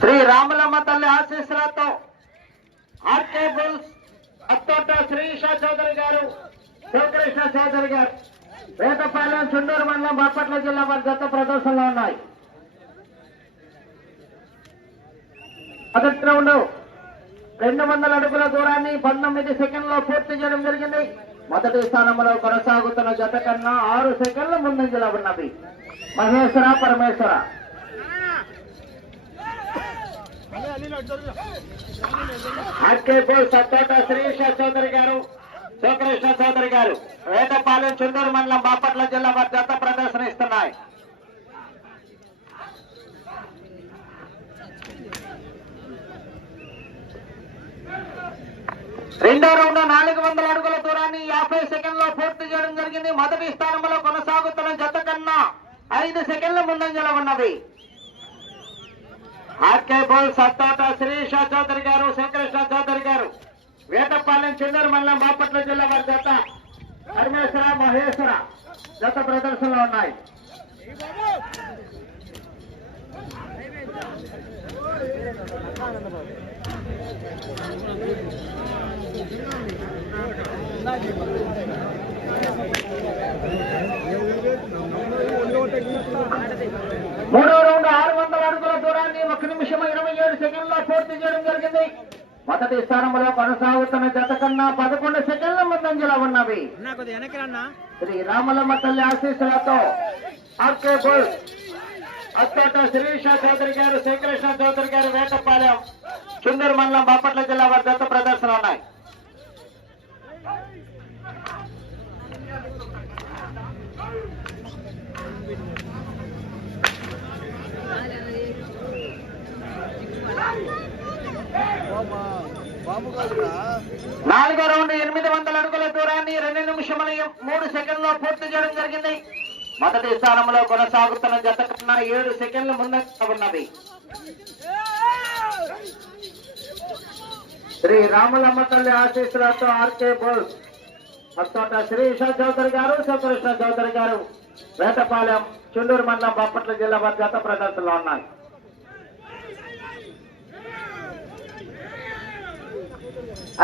శ్రీ రామలమ్మ తల్లి ఆశీస్సులతో RK bulls Attota Srisha Chowdary garu Sivakrishna Chowdary గారు వేటపాలెం చుండూరు మండలం బాపట్ల జిల్లా వారి జత ప్రదర్శనలో ఉన్నాయి. మొదటి రౌండ్ రెండు వందల అడుగుల దూరాన్ని పంతొమ్మిది సెకండ్లో పూర్తి చేయడం జరిగింది. మొదటి స్థానంలో కొనసాగుతున్న జత కన్నా ఆరు సెకండ్ల ముందంజలో ఉన్నది. మహేశ్వర పరమేశ్వర. ఆర్కేపూర్ సత్తోట శ్రీష చౌదరి గారు శ్రీకృష్ణ చౌదరి గారు వేటపాలెం చుండూరు మండలం బాపట్ల జిల్లా వారి జత ప్రదర్శన ఇస్తున్నాయి రెండో రౌండ్ నాలుగు వందల అడుగుల దూరాన్ని యాభై సెకండ్లో పూర్తి చేయడం జరిగింది. మొదటి స్థానంలో కొనసాగుతున్న జత ఐదు సెకండ్ల ముందంజలో ఉన్నది. ఆర్కే బోల్ సత్తోట శ్రీష చౌదరి గారు శ్రీకృష్ణ చౌదరి గారు. వేటపాలెం చెన్నూరు మండలం బాపట్ల జిల్లా వారి జత పరమేశ్వర మహేశ్వర జత ప్రదర్శనలో ఉన్నాయి. మూడో రౌండ్ ఆరు వందల అడుగుల దూరాన్ని ఒక నిమిషం ఇరవై ఏడు సెకండ్లో పూర్తి చేయడం జరిగింది. మొదటి స్థానంలో కొనసాగుతున్న జత కన్నా పదకొండు సెకండ్ల ముందంజలో ఉన్నవి. శ్రీ రామలమ్మ తల్లి ఆశీస్సులతో ఆర్కే బుల్ అత్తోట శిరీష చౌదరి గారు శ్రీకృష్ణ చౌదరి గారు వేటపాలెం చుందూరు మండలం బాపట్ల జిల్లా వారి జత ప్రదర్శన ఉన్నాయి బాబు కాదురా నాలుగో రౌండ్ ఎనిమిది వందల అడుగుల దూరాన్ని రెండు నిమిషముల మూడు సెకండ్లో పూర్తి చేయడం జరిగింది. మొదటి స్థానంలో కొనసాగుతున్న జత కన్నా ఏడు సెకండ్ల ముందంగా ఉన్నది. శ్రీ రాములమ్మ తల్లి ఆశీస్సులతో ఆర్కే బోల్స్ అత్తోట శ్రీష చౌదరి గారు శివకృష్ణ చౌదరి గారు వేటపాలెం చుండూరు మండలం బాపట్ల జిల్లా వారి జత ప్రదర్శనలో ఉన్నాయి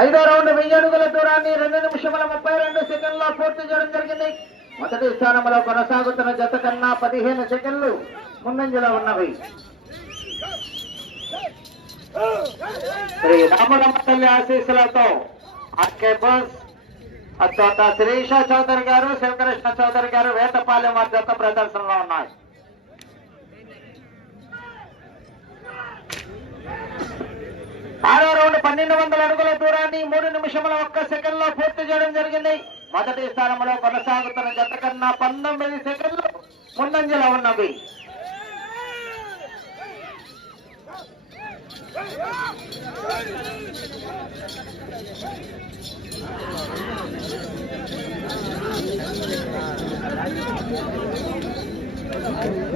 ఐదో రౌండ్ వెయ్యి అడుగుల దూరాన్ని రెండు నిమిషముల ముప్పై రెండు సెకండ్లో పూర్తి చేయడం జరిగింది. మొదటి స్థానంలో కొనసాగుతున్న జత కన్నా పదిహేను సెకండ్లు ముందంజలో ఉన్నవి. శ్రీ రామరమ్మ తల్లి ఆశీస్సులతో ఆర్కే బస్ అత్తోట శ్రీషా చౌదరి గారు శివకృష్ణ చౌదరి గారు వేతపాలెం వారి జత ప్రదర్శనలో ఉన్నాయి. ఆరో రౌండ్ పన్నెండు వందల అడుగుల దూరాన్ని మూడు నిమిషముల ఒక్క సెకండ్లో పూర్తి చేయడం జరిగింది. మొదటి స్థానంలో కొనసాగుతున్న జత కన్నా పంతొమ్మిది సెకండ్లు ముందంజలో ఉన్నవి.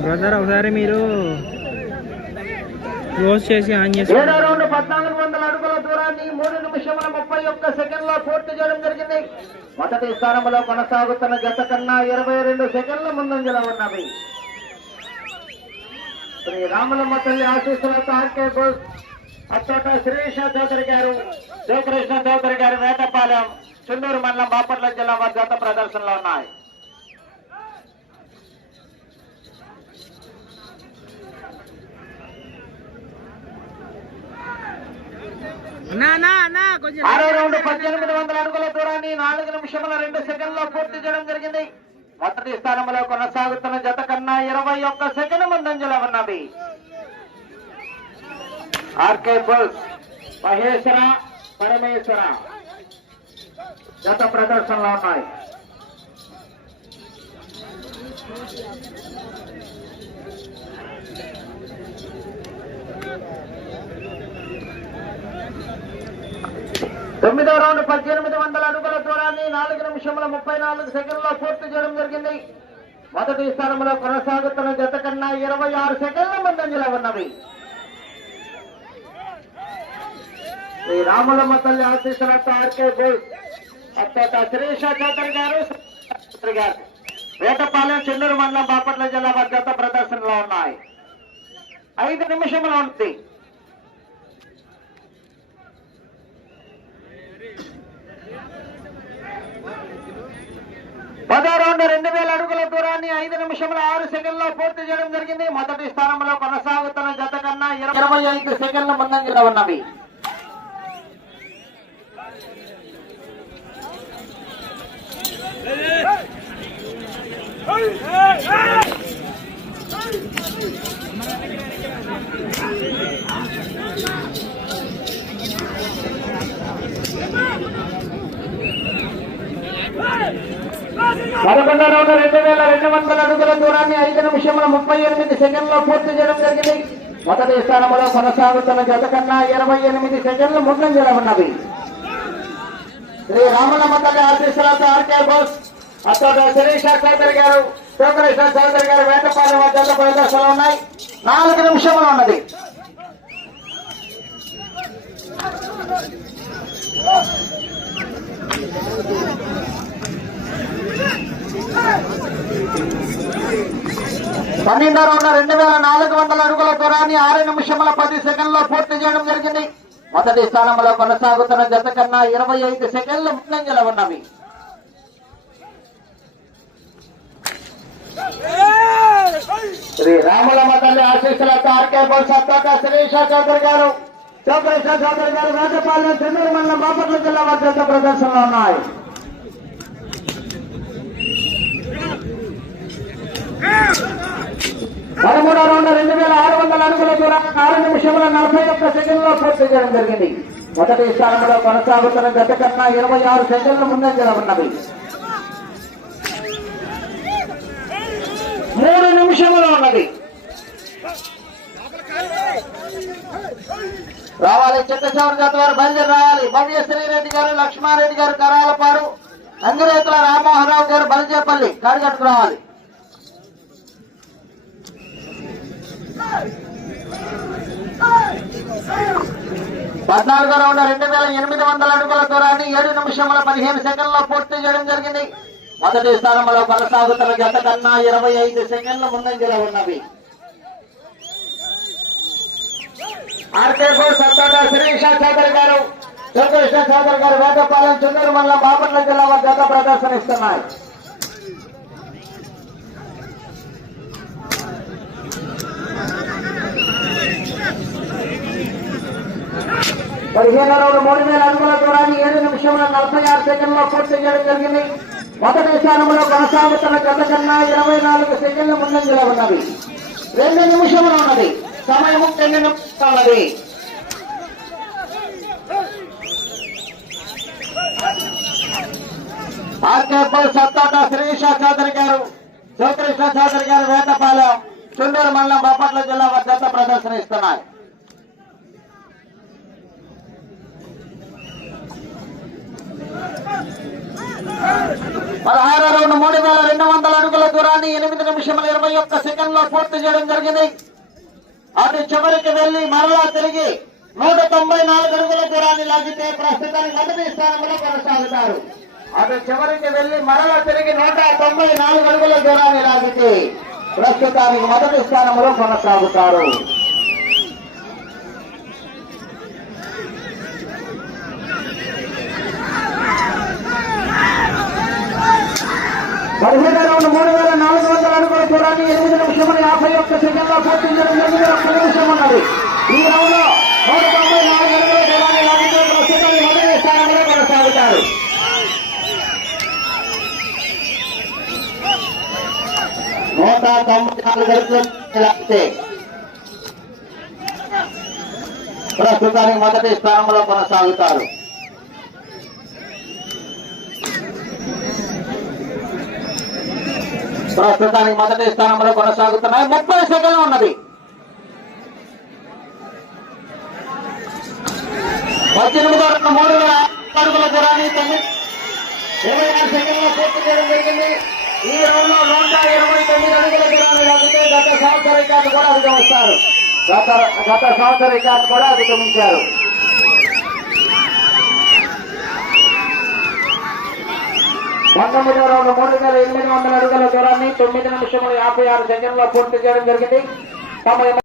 బ్రదర్ ఒకసారి మీరు క్లోజ్ చేసి ఆన్ చేసి ఏడో రౌండ్ పద్నాలుగు వందల అడుగుల దూరాన్ని మూడు నిమిషముల ముప్పై ఒక్క సెకండ్లో పూర్తి చేయడం జరిగింది. మొదటి స్థానంలో కొనసాగుతున్న జత కన్నా ఇరవై రెండు సెకండ్ల ముందంజలో ఉన్నవి. శ్రీ రాములమ్మ తల్లి ఆశీస్సులతో ఆర్కే బోస్ అచ్చోట శ్రీకృష్ణ చౌదరి గారు శ్రీకృష్ణ చౌదరి గారు వేటపాలెం చుండూరు మండలం బాపట్ల జిల్లా వారి జత ప్రదర్శనలో ఉన్నాయి. ఆరో రౌండ్ పద్దెనిమిది వందల అడుగుల దూరాన్ని నాలుగు నిమిషముల రెండు సెకండ్లో పూర్తి చేయడం జరిగింది. మొదటి స్థానంలో కొనసాగుతున్న జత కన్నా ఇరవై ఒక్క సెకండ్ ముందంజలో ఉన్నది. ఆర్కే బుల్స్ మహేశ్వర పరమేశ్వర జత ప్రదర్శనలో ఉన్నాయి. తొమ్మిదో రౌండ్ పద్దెనిమిది వందల అడుగుల దూరాన్ని నాలుగు నిమిషముల ముప్పై నాలుగు సెకండ్లో పూర్తి చేయడం జరిగింది. మొదటి స్థానంలో కొనసాగుతున్న జత కన్నా ఇరవై ఆరు సెకండ్ల ముందంజలో ఉన్నవి శ్రీ రాములమ్మ తల్లి ఆశీస్సులతో ఆర్కే గోల్డ్ అత్తట శిరీష చౌదరి గారు గారు. వేటపాలెం చెన్నూరు మండలం బాపట్ల జిల్లా వారి జత ప్రదర్శనలో నిమిషంలో ఉంది. పదో రెండు వేల అడుగుల దూరాన్ని ఐదు నిమిషముల ఆరు సెకండ్లో పూర్తి చేయడం జరిగింది. మొదటి స్థానంలో కొనసాగుతున్న జత కన్నా ఇరవై ఐదు సెకండ్ల ముందంజలో ఉన్నవి. పదకొండు రౌండ్ రెండు వేల రెండు వందల అడుగుల దూరాన్ని ఐదు నిమిషముల ముప్పై ఎనిమిది సెకండ్లో పూర్తి చేయడం జరిగింది. మొదటి స్థానంలో కొనసాగుతున్న జత కన్నా ఇరవై ఎనిమిది సెకండ్లు ముందంజలో ఉన్నవి. శ్రీ రామలమ్మ తల్లి ఆశీస్సులతో ఆర్కే బోస్ అతోట శిరీష చౌదరి గారు శివకృష్ణ చౌదరి గారు వేటపాలెం వద్ద ప్రదర్శనలు ఉన్నాయి. నాలుగు నిమిషములు ఉన్నది. పన్నెండో రౌండ్ రెండు వేల నాలుగు వందల అడుగుల దూరాన్ని ఆరు నిమిషముల పది సెకండ్లో పూర్తి చేయడం జరిగింది. మొదటి స్థానంలో కొనసాగుతున్న జత కన్నా ఇరవై ఐదు సెకండ్లు ముందంజల ఉన్నవి. శ్రీ రాములమ్మ తల్లి ఆశీస్సులతో ఆర్కే బోల్ సత్తోట శిరీష చౌదరి గారు శివకృష్ణ చౌదరి గారు రాజపాలెం చెన్నూరు మండలం బాపట్ల జిల్లా వద్ద ప్రదర్శనలో ఉన్నాయి. పదమూడో రౌండ్ రెండు వేల ఆరు వందల అడుగుల దూరాన్ని ఆరు నిమిషముల నలభై ఒక్క సెకండ్లో పూర్తి చేయడం జరిగింది. మొదటి స్థానంలో కొనసాగుతున్న గత కన్నా ఇరవై ఆరు సెకండ్ల ముందంజలో ఉన్నవి. మూడు నిమిషములు ఉన్నది. రావాలి చిత్తశవర్ జాతి వారు బయలుదేరి రావాలి. బండి శ్రీరెడ్డి గారు లక్ష్మారెడ్డి గారు కరాలపారు అంగిరేతుల రామ్మోహన్ రావు గారు బలిజేపల్లి కాడిగట్టుకు రావాలి. పద్నాలుగో రౌండ్ రెండు వేల ఎనిమిది వందల అడుగుల దూరాన్ని ఏడు నిమిషముల పదిహేను సెకండ్లో పూర్తి చేయడం జరిగింది. మొదటి స్థానంలో కొనసాగుతున్న జత కన్నా ఇరవై ఐదు సెకండ్ల ముందంజలో ఉన్నవి. ఆర్కే గోడ్ చౌదరి గారు చంద్రకృష్ణ చౌదరి గారు వేటపాలెం చెన్నూరు మండలం బాపట్ల జిల్లా వద్ద జత ప్రదర్శనిస్తున్నాయి. పదిహేను రోజులు మూడు వేల అడుగుల దూరాన్ని ఏడు నిమిషంలో నలభై ఆరు సెకండ్లో పూర్తి చేయడం జరిగింది. మొదటి స్థానంలో కొనసాగుతున్న గత కన్నా ఇరవై నాలుగు సెకండ్ల ముందంజలో ఉన్నది రెండు నిమిషంలో ఉన్నది. సమయం రెండు నిమిషాలు ఉన్నది. ఆర్కేపల్ సత్తాట శ్రీష చౌదరి గారు శివకృష్ణ చౌదరి గారు వేటపాలెం చుండూరు మండలం బాపట్ల జిల్లా వద్ద ప్రదర్శన ఇస్తున్నారు పదహారు రౌండ్ మూడు వేల రెండు వందల అడుగుల దూరాన్ని ఎనిమిది నిమిషముల ఇరవై ఒక్క సెకండ్లో పూర్తి చేయడం జరిగింది. అటు చివరికి వెళ్ళి మరలా తిరిగి నూట తొంభై నాలుగు అడుగుల దూరాన్ని లాగితే ప్రస్తుతానికి మొదటి స్థానంలో కొనసాగుతారు. అటు చివరికి వెళ్ళి మరలా తిరిగి నూట తొంభై నాలుగు అడుగుల దూరాన్ని లాగితే ప్రస్తుతానికి మొదటి స్థానంలో కొనసాగుతారు. పదిహేను రౌండ్ మూడు వేల నాలుగు వందల అడుగుల దూరాన్ని ఎనిమిది నిమిషముల యాభై ఒక్క సెకండ్లో పూర్తి చేయడం జరిగింది ఒక్క నిమిషం ఉన్నది ఈ రౌండ్లో నూట తొంభై నాలుగు అడుగుల దూరాన్ని లాగితే ప్రస్తుతం మొదటి స్థానంలో కొనసాగుతారు నూట తొంభై నాలుగు అడుగులు లాగితే ప్రస్తుతానికి మొదటి స్థానంలో కొనసాగుతారు. ప్రస్తుతానికి మొదటి స్థానంలో కొనసాగుతున్నాయి. ముప్పై సెకండ్లు ఉన్నది. పద్దెనిమిది వందల మూడు వేల అడుగుల దూరాన్ని తొమ్మిది ఇరవై ఆరు సెకండ్లో పూర్తి చేయడం జరిగింది. ఈ రౌండ్లో నూట ఇరవై తొమ్మిది అడుగుల దూరాన్ని లాగితే గత సంవత్సర రికార్డు కూడా అధిగమిస్తారు. గత గత సంవత్సర రికార్డు కూడా అధిగమించారు. పంతొమ్మిది రౌండ్ మూడు వేల ఎనిమిది వందల అడుగుల దూరాన్ని తొమ్మిది నిమిషముల యాభై ఆరు సెకండ్లో పూర్తి చేయడం జరిగింది. తమ